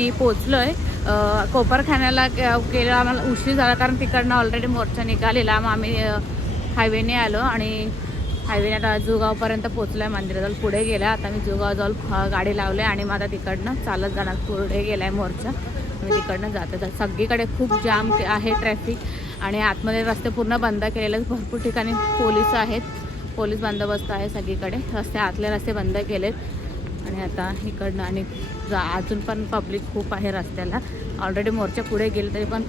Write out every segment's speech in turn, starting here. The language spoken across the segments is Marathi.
आम्ही पोचलो आहे कोपरखान्याला केलं गेलो आम्हाला उशीर झाला कारण तिकडनं ऑलरेडी मोर्चा निघालेला. मग आम्ही हायवेने आलो आणि हायवेने आता जुगावपर्यंत पोचलो आहे मंदिराजवळ. पुढे गेला. आता मी जुगावजवळ गाडी लावली आणि मग आता तिकडनं चालत जाणार. पुढे गेला आहे मोर्चा. मी तिकडनं जाते तर सगळीकडे खूप जाम आहे ट्रॅफिक आणि आतमध्ये रस्ते पूर्ण बंद केलेले भरपूर ठिकाणी पोलीस आहेत. पोलीस बंदोबस्त आहे सगळीकडे. रस्ते आतले रस्ते बंद केलेत. आणि आता इकडनं आणि जा अजून पण पब्लिक खूप आहे रस्त्याला. ऑलरेडी मोर्चा पुढे गेले तरी पण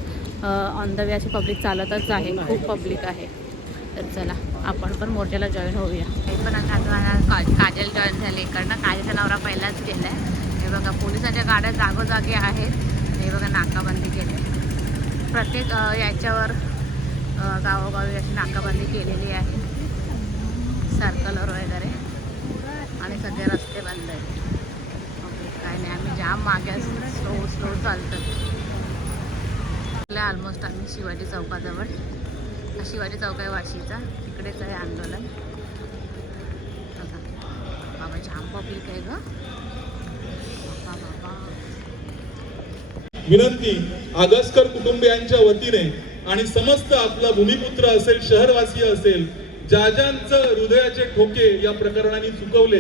ऑन द वे अशी पब्लिक चालतच आहे. खूप पब्लिक आहे. तर चला आपण पण मोर्चाला जॉईन होऊया. हे पण आता काजल जॉईन झाले. इकडनं काजलचा नवरा पहिलाच गेला आहे हे बघा पोलिसांच्या गाड्या जागोजागी आहेत. हे बघा नाकाबंदी केली. प्रत्येक याच्यावर गावोगावी अशी नाकाबंदी केलेली आहे. सर्कलवर वगैरे. आणि सगळे रस्ते बंद आहेत. काय नाही आम्ही जाम मागे स्लो स्लो चालतो ऑलमोस्ट आम्ही शिवाजी चौकाजवळ शिवाजी चौक आहे वाशीचा. तिकडेच आहे आंदोलन. बाबा जाम पब्लिक आहे ग. बाबा बाबा. विनंती आगसकर कुटुंबियांच्या वतीने आणि समस्त आपला भूमिपुत्र असेल शहरवासी असेल ज्या ज्यांचं हृदयाचे ठोके या प्रकरणाने चुकवले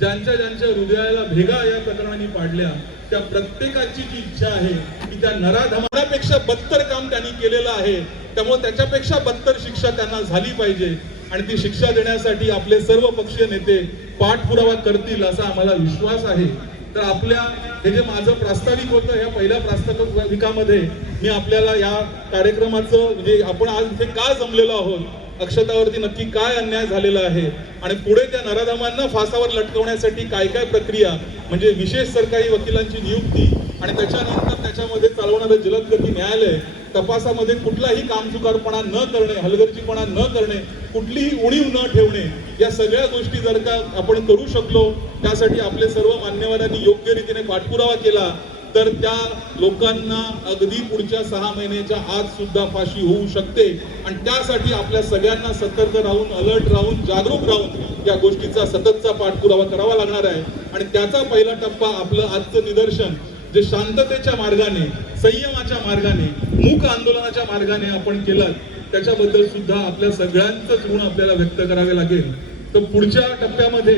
ज्यांच्या ज्यांच्या हृदयाला भेगा या प्रकरणाने पाडल्या त्या प्रत्येकाची जी इच्छा आहे की त्या नराधमारापेक्षा बत्तर काम त्यांनी केलेलं आहे. त्यामुळे त्याच्यापेक्षा बत्तर शिक्षा त्यांना झाली पाहिजे. आणि ती शिक्षा देण्यासाठी आपले सर्व पक्षीय नेते पाठपुरावा करतील असा आम्हाला विश्वास आहे. तर आपल्या हे जे माझं प्रास्ताविक होतं या पहिल्या प्रास्ताविकामध्ये मी आपल्याला या कार्यक्रमाचं म्हणजे आपण आज इथे का जमलेलो आहोत? अक्षतावरती नक्की काय अन्याय झालेला आहे? आणि पुढे त्या नराधमांना फासावर लटकवण्यासाठी काय काय प्रक्रिया? म्हणजे विशेष सरकारी वकिलांची नियुक्ती आणि त्याच्यानंतर त्याच्यामध्ये चालवणारं जलदगती न्यायालय तपासामध्ये कुठलाही कामचुकारपणा न करणे हलगर्जीपणा न करणे कुठलीही उणीव न ठेवणे या सगळ्या गोष्टी जर का आपण करू शकलो त्यासाठी आपले सर्व मान्यवरांनी योग्य रीतीने पाठपुरावा केला तर त्या लोकांना अगदी पुढच्या सहा महिन्याच्या आत सुद्धा फाशी होऊ शकते. आणि त्यासाठी आपल्या सगळ्यांना सतर्क राहून अलर्ट राहून जागरूक राहून या गोष्टीचा सततचा पाठपुरावा करावा लागणार आहे. आणि त्याचा पहिला टप्पा आपलं आजचं निदर्शन जे शांततेच्या मार्गाने संयमाच्या मार्गाने मूक आंदोलनाच्या मार्गाने आपण केलं त्याच्याबद्दल सुद्धा आपल्या सगळ्यांचंच ऋण आपल्याला व्यक्त करावे लागेल. तर पुढच्या टप्प्यामध्ये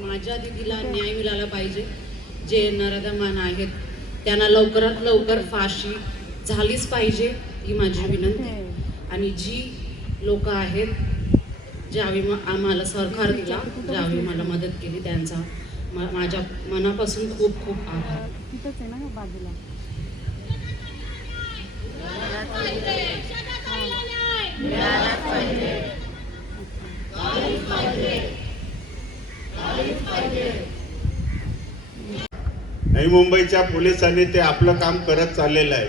माझ्या दिदीला न्याय मिळाला पाहिजे. जे नराधमान आहेत त्यांना लवकरात लवकर फाशी झालीच पाहिजे ही माझी विनंती. आहे. आणि जी लोक आहेत ज्यावेळी म- आम्हाला सरकार दिला ज्यावेळी मला मदत केली त्यांचा म- माझ्या मनापासून खूप खूप आभार. तिथंच आहे ना बाजूला? नवी मुंबईच्या पोलिसांनी ते आपलं काम करत चाललेलं आहे.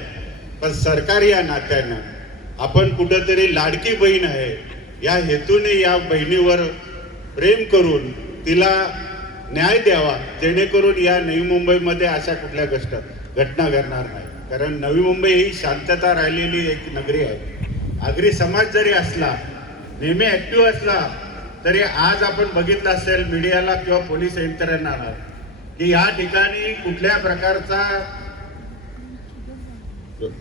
पण सरकार या नात्यानं आपण कुठंतरी लाडकी बहीण आहे या हेतूने या बहिणीवर प्रेम करून तिला न्याय द्यावा जेणेकरून या नवी मुंबईमध्ये अशा कुठल्या गोष्ट घटना घडणार नाही. कारण नवी मुंबई ही शांतता राहिलेली एक नगरी आहे. आगरी समाज जरी असला नेहमी ॲक्टिव्ह असला तरी आज आपण बघितलं असेल मीडियाला किंवा पोलीस यंत्रणाला की या ठिकाणी कुठल्या प्रकारचा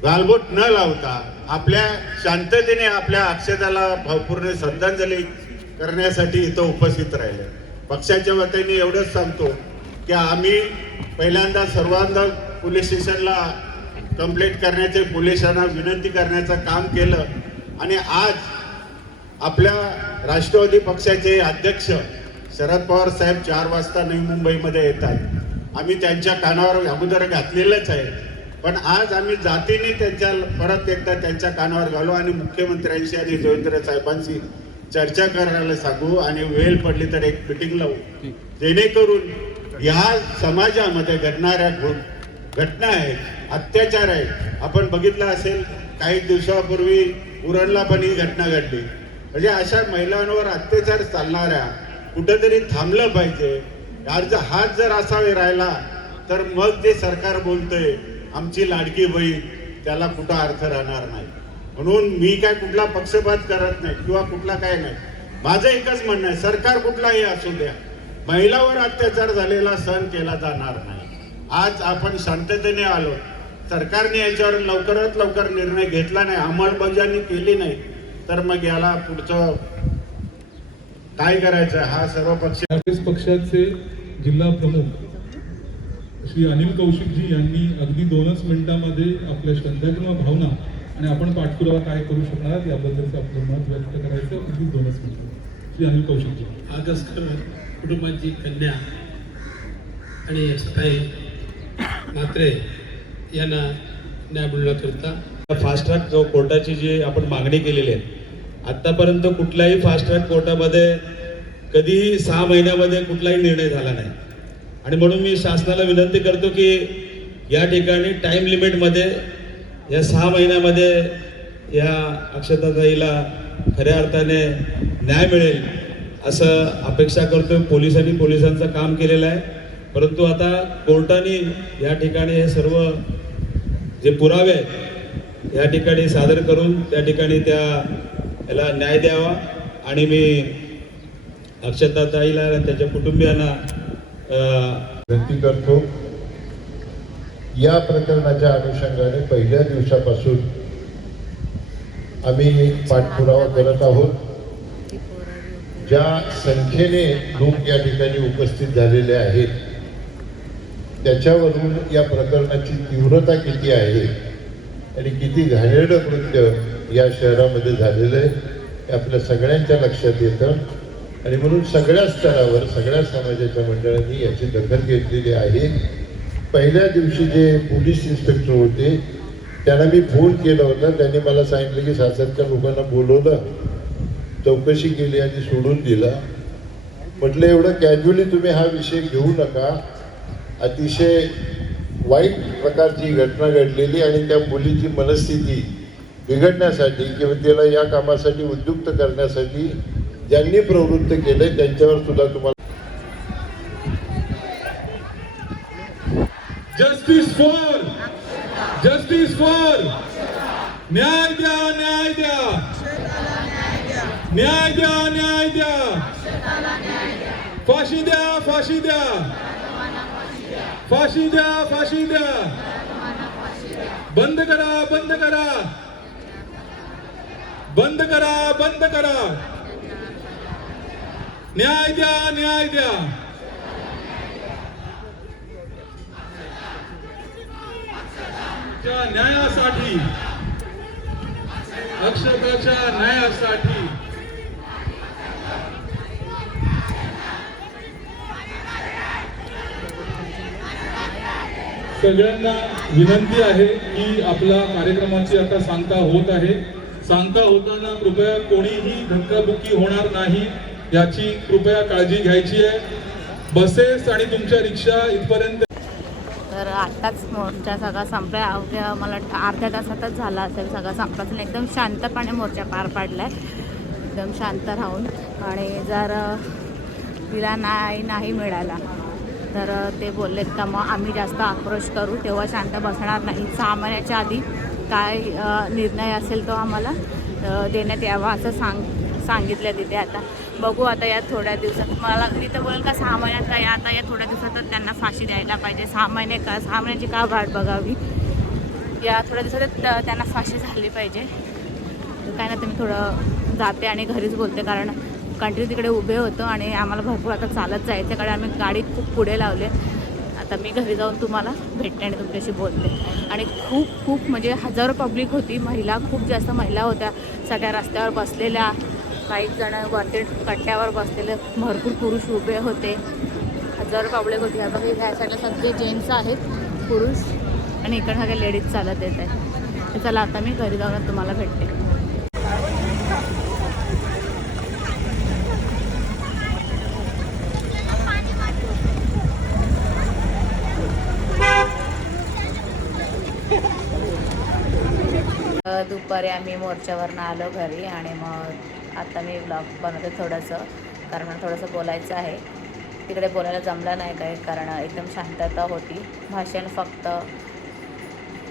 गालबोट न लावता आपल्या शांततेने आपल्या अक्षताला भावपूर्ण श्रद्धांजली करण्यासाठी इथं उपस्थित राहिले. पक्षाच्या वतीने एवढंच सांगतो की आम्ही पहिल्यांदा सर्वांना पोलीस स्टेशनला कंप्लेंट करण्याचे पोलिसांना विनंती करण्याचं काम केलं. आणि आज आपल्या राष्ट्रवादी पक्षाचे अध्यक्ष शरद पवार साहेब चार वाजता नवी मुंबईमध्ये येतात आम्ही त्यांच्या कानावर अगोदर घातलेलंच आहे. पण आज आम्ही जातीने त्यांच्या परत एकदा त्यांच्या कानावर घालू आणि मुख्यमंत्र्यांशी आणि देवेंद्र साहेबांशी चर्चा करायला सांगू आणि वेळ पडली तर एक मिटिंग लावू जेणेकरून या समाजामध्ये घडणाऱ्या घटना आहेत अत्याचार आहेत. आपण बघितलं असेल काही दिवसापूर्वी उरणला पण ही घटना घडली. म्हणजे अशा महिलांवर अत्याचार चालणाऱ्या कुठंतरी थांबलं पाहिजे. अर्ज हात जर असावे राहिला तर मग जे सरकार बोलतंय आमची लाडकी बहीण त्याला कुठं अर्थ राहणार नाही. म्हणून मी काय कुठला पक्षपात करत नाही किंवा कुठला काय नाही. माझं एकच म्हणणं आहे सरकार कुठलाही असू द्या महिलावर अत्याचार झालेला सहन केला जाणार नाही. आज आपण शांततेने आलो. सरकारने याच्यावर लवकरात लवकर निर्णय घेतला नाही अंमलबजावणी केली नाही. तर मग याला पुढचं काय करायचं हा सर्व पक्ष काँग्रेस पक्षाचे जिल्हा प्रमुख श्री अनिल कौशिकजी यांनी अगदी दोनच मिनिटांमध्ये आपल्या श्रद्धा किंवा भावना आणि आपण पाठपुरावा काय करू शकणार याबद्दलचं आपलं मत व्यक्त करायचं. अगदी दोनच मिनिटं. श्री अनिल कौशिकजी. आगस्कर कुटुंबाची कन्या आणि सकाळी मात्रे यांना न्याय मिळण्याकरिता फास्ट ट्रॅक जो कोर्टाची जी आपण मागणी केलेली आहे आतापर्यंत कुठल्याही फास्ट ट्रॅक कोर्टामध्ये कधीही सहा महिन्यामध्ये कुठलाही निर्णय झाला नाही. आणि म्हणून मी शासनाला विनंती करतो की या ठिकाणी टाइम लिमिटमध्ये या सहा महिन्यामध्ये या अक्षताताईला खऱ्या अर्थाने न्याय मिळेल असं अपेक्षा करतो पोलिसांनी पोलिसांचं काम केलेलं आहे. परंतु आता कोर्टाने या ठिकाणी हे सर्व जे पुरावे आहेत या ठिकाणी सादर करून त्या ठिकाणी त्या याला न्याय द्यावा आणि मी अक्षताताईला आणि त्याच्या कुटुंबियांना विनंती करतो. या प्रकरणाच्या अनुषंगाने पहिल्या दिवसापासून आम्ही पाठपुरावा करत आहोत. ज्या संख्येने लोक या ठिकाणी उपस्थित झालेले आहेत त्याच्यावरून या प्रकरणाची तीव्रता किती आहे आणि किती घाणेरडं कृत्य या शहरामध्ये झालेलं आहे. हे आपल्या सगळ्यांच्या लक्षात येतं. आणि म्हणून सगळ्या स्तरावर सगळ्या समाजाच्या मंडळांनी याची दखल घेतलेली आहे. पहिल्या दिवशी जे पोलीस इन्स्पेक्टर होते त्यांना मी फोन केला होता. त्यांनी मला सांगितलं की सासरच्या लोकांना बोलवलं. चौकशी केली आणि सोडून दिला. म्हटलं एवढं कॅज्युअली तुम्ही हा विषय घेऊ नका. अतिशय वाईट प्रकारची घटना घडलेली आणि त्या मुलीची मनस्थिती बिघडण्यासाठी किंवा तिला या कामासाठी उद्युक्त करण्यासाठी ज्यांनी प्रवृत्त केले त्यांच्यावर सुद्धा तुम्हाला जस्टिस फॉर जस्टिस फॉर न्याय द्या न्याय द्या। न्याय द्या न्याय द्या। फाशी द्या फाशी द्या। फाशी द्या फाशी द्या। बंद करा बंद करा। बंद करा बंद करा. न्याय द्या न्याय द्या. न्यायासाठी अक्षताच्या न्यायासाठी. सगळ्यांना विनंती आहे की आपला कार्यक्रमाची आता सांगता होत आहे. सांगता होताना कृपया कोणीही धक्काबुक्की होणार नाही याची कृपया काळजी घ्यायची आहे. बसेस आणि तुमच्या रिक्षा इथपर्यंत तर आत्ताच मोर्चा सगळा संपला अवघ्या मला वाटतं अर्ध्या तासातच झाला असेल सगळा संपला असेल एकदम शांतपणे मोर्चा पार पाडलाय. एकदम शांत राहून. आणि जर तिला नाही नाही मिळाला तर ते बोललेत का मग आम्ही जास्त आक्रोश करू तेव्हा शांत बसणार नाही. सहा महिन्याच्या आधी काय निर्णय असेल तो आम्हाला देण्यात यावा असं सांग सांगितलं तिथे आता. बघू आता या थोड्या दिवसात. मला मी तर बोलेल का सहा महिन्यात काय आता या थोड्या दिवसातच त्यांना फाशी द्यायला पाहिजे. सहा महिने का सहा महिन्याची का वाट बघावी? या थोड्या दिवसातच त्यांना फाशी झाली पाहिजे. काय नाही तर मी थोडं जाते आणि घरीच बोलते कारण कंटिन्यू तिकडे उभे होतो आणि आम्हाला भरपूर आता चालत जायचं कारण आम्ही गाडी खूप पुढे लावले आता मी घरी जाऊन तुम्हाला भेटते आणि तुमच्याशी बोलते. आणि खूप खूप म्हणजे हजारो पब्लिक होती. महिला खूप जास्त महिला होत्या. सगळ्या रस्त्यावर बसलेल्या. काही जण वरती कट्ट्यावर बसलेले. भरपूर पुरुष उभे होते. हजारो पब्लिक होती. आता काही ह्या साईडला सगळे जेंट्स आहेत पुरुष आणि इकडे सगळ्या लेडीज चालत येत आहेत. चला आता मी घरी जाऊन तुम्हाला भेटते. दुपारी आम्ही मोर्चावरनं आलो घरी आणि मग आता मी ब्लॉग बनवते थोडंसं कारण मला थोडंसं बोलायचं आहे. तिकडे बोलायला जमलं नाही काही कारण एकदम शांतता होती. भाषण फक्त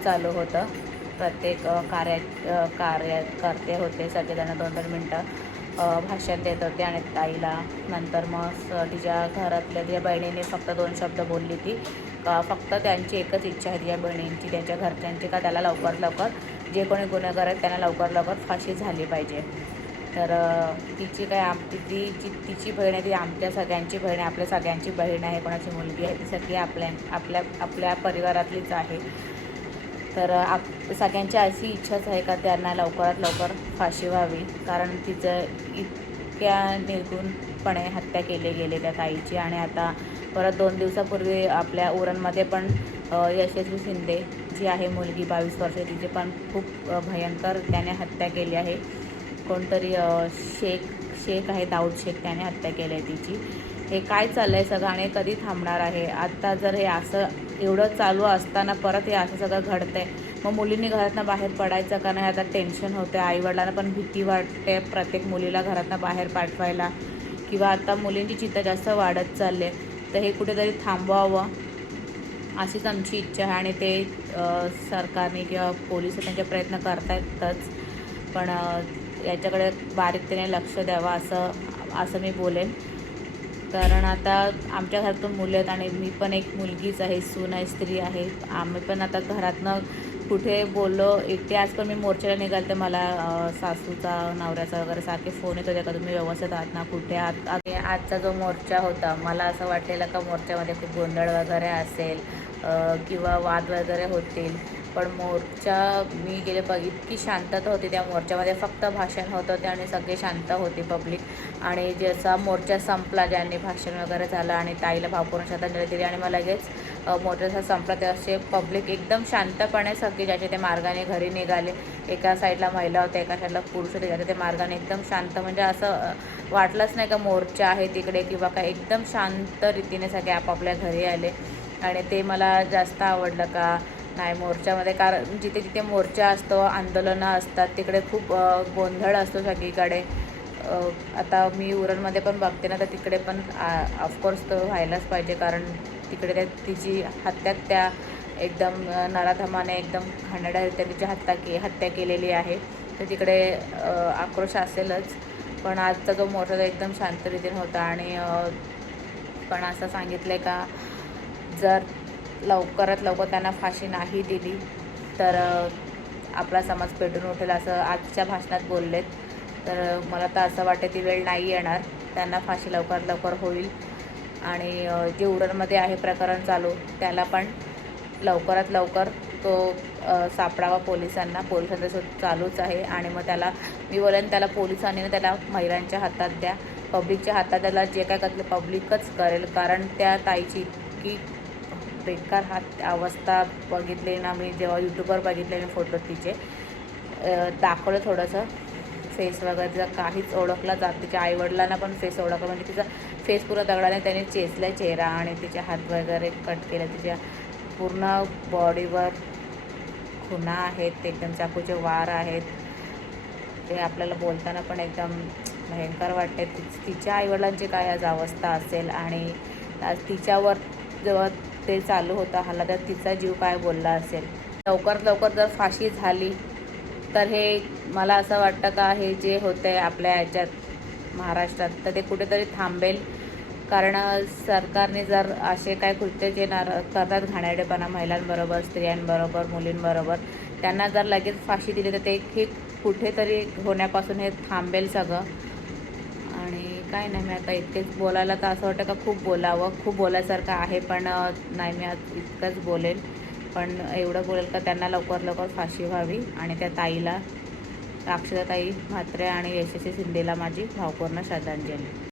चालू होतं. प्रत्येक अ, कार्य करते कार्यकर्ते होते सगळेजण दोन दोन मिनटं भाषण देत होते आणि ताईला. नंतर मग स- तिच्या घरातल्या तिच्या बहिणीने फक्त दोन शब्द बोलली ती. फक्त त्यांची एकच इच्छा आहे तिच्या बहिणींची त्यांच्या घरच्यांची का त्याला लवकर लवकर जे कोणी गुन्हेगार आहेत त्यांना लवकर लवकर फाशी झाली पाहिजे. तर तिची काय आम ती जी तिची बहीण आहे ती आमच्या सगळ्यांची बहीण आहे आपल्या सगळ्यांची बहीण आहे कोणाची मुलगी आहे ती सगळी आपल्या आपल्या आपल्या परिवारातलीच आहे. तर आप सगळ्यांची अशी इच्छाच आहे का त्यांना लवकरात लवकर फाशी व्हावी? कारण तिचं इतक्या निर्गुणपणे हत्या केली गेली त्या ताईची. आणि आता परत दोन दिवसापूर्वी आपल्या उरणमध्ये पण यशस्वी शिंदे जी आहे मुलगी बावीस वर्ष तिची पण खूप भयंकर त्याने हत्या केली आहे. कोणतरी शेख शेख आहे दाऊद शेख त्याने हत्या केली आहे तिची. हे काय चाललं आहे सगळं आणि कधी थांबणार आहे? आत्ता जर हे असं एवढं चालू असताना परत हे असं सगळं घडतं आहे मग मुलींनी घरातनं बाहेर पडायचं का नाही? आता टेन्शन होतं आहे आईवडिलांना पण भीती वाटते प्रत्येक मुलीला घरातनं बाहेर पाठवायला. किंवा आता मुलींची चिंता जास्त वाढत चालले तर हे कुठेतरी थांबवावं अशीच आमची इच्छा आहे आणि ते सरकारने किंवा पोलीस त्यांचे प्रयत्न करतायतच. पण याच्याकडे बारीकतेने लक्ष द्यावं असं असं मी बोलेन. कारण आता आमच्या घरातून मुलं आहेत आणि मी पण एक मुलगीच आहे सून आहे स्त्री आहे. आम्ही पण आता घरातनं कुठे बोललो एकटे आज पण मी मोर्चाला निघाल तर मला सासूचा नवऱ्याचा वगैरे सारखे फोन येतो होते का तुम्ही व्यवस्थित आहात ना कुठे आत आणि आजचा जो मोर्चा होता मला असं वाटलेलं का मोर्चामध्ये खूप गोंधळ वगैरे असेल? किंवा वाद वगैरे होतील. पण मोर्चा मी गेले बघ इतकी शांतता होती त्या मोर्चामध्ये. फक्त भाषण होतं होते आणि सगळे शांत होते पब्लिक आणि जसा मोर्चा संपला ज्यांनी भाषण वगैरे झालं आणि ताईला भावपूर्ण श्रद्धांजली दिली आणि मग लगेच मोर्चाचा मोर्चा संपला ते असे पब्लिक एकदम शांतपणे सगळे ज्याचे ते मार्गाने घरी निघाले. एका साईडला महिला होत्या एका साईडला पुरुष होते ज्याच्या ते मार्गाने एकदम शांत. म्हणजे असं वाटलंच नाही का मोर्चा आहे तिकडे किंवा काय. एकदम शांत रीतीने सगळे आपापल्या घरी आले. आणि ते मला जास्त आवडलं का? नाही मोर्चामध्ये कारण जिथे जिथे मोर्चा असतो आंदोलनं असतात तिकडे खूप गोंधळ असतो सगळीकडे. आता मी उरणमध्ये पण बघते ना तर तिकडे पण ऑफकोर्स तो व्हायलाच पाहिजे कारण तिकडे त्या तिची हत्या त्या एकदम नराधमाने एकदम घाणेरड्यारित्या तिची हत्या के हत्या केलेली आहे. तर तिकडे आक्रोश असेलच. पण आजचा जो मोर्चा तो एकदम शांत रीतीने होता आणि पण असं सांगितलं आहे का जर लवकरात लवकर त्यांना फाशी नाही दिली तर आपला समाज पेटून उठेल असं आजच्या भाषणात बोललेत. तर मला तर असं वाटतं ती वेळ नाही येणार. त्यांना फाशी लवकरात लवकर होईल. आणि जे उरणमध्ये आहे प्रकरण चालू त्याला पण लवकरात लवकर तो सापडावा पोलिसांना. पोलिसांचं शोध चालूच आहे. आणि मग त्याला मी बोलेन त्याला पोलिसांनी त्याला महिलांच्या हातात द्या. पब्लिकच्या हातात त्याला जे काय करलं पब्लिकच करेल. कारण त्या ताईची इतकी बेकार हात अवस्था बघितली ना मी जेव्हा यूट्यूबवर बघितले मी फोटो तिचे दाखवलं थोडंसं. फेस वगैरे तिचा काहीच ओळखला जात तिच्या आईवडिलांना पण फेस ओळखला. म्हणजे तिचा फेस पुरा दगडाने त्याने चेचला चेहरा आणि तिचे हात वगैरे कट केले. तिच्या पूर्ण बॉडीवर खुणा आहेत एकदम चाकूचे वार आहेत. ते आपल्याला बोलताना पण एकदम भयंकर वाटते ति तिच्या आईवडिलांची काय आज अवस्था असेल आणि आज तिच्यावर जेव्हा ते चालू होतं. हल्ला तर तिचा जीव काय बोलला असेल. लवकरात लवकर जर फाशी झाली तर हे मला असं वाटतं का? हे जे होतं आहे आपल्या याच्यात महाराष्ट्रात तर ते कुठेतरी थांबेल. कारण सरकारने जर असे काय कृत्य जे नार करतात घाणेरडेपणा महिलांबरोबर स्त्रियांबरोबर मुलींबरोबर त्यांना जर लगेच फाशी दिली तर ते हे कुठेतरी होण्यापासून हे थांबेल सगळं. काय नाही मी आता इतकेच बोलायला तर असं वाटतं का खूप बोलावं खूप बोलायसारखं आहे पण नाही मी आज इतकंच बोलेल. पण एवढं बोलेल का त्यांना लवकर लवकर फाशी व्हावी आणि त्या ताईला अक्षरताई म्हात्रे आणि यशस्वी शिंदेला माझी भावपूर्ण श्रद्धांजली.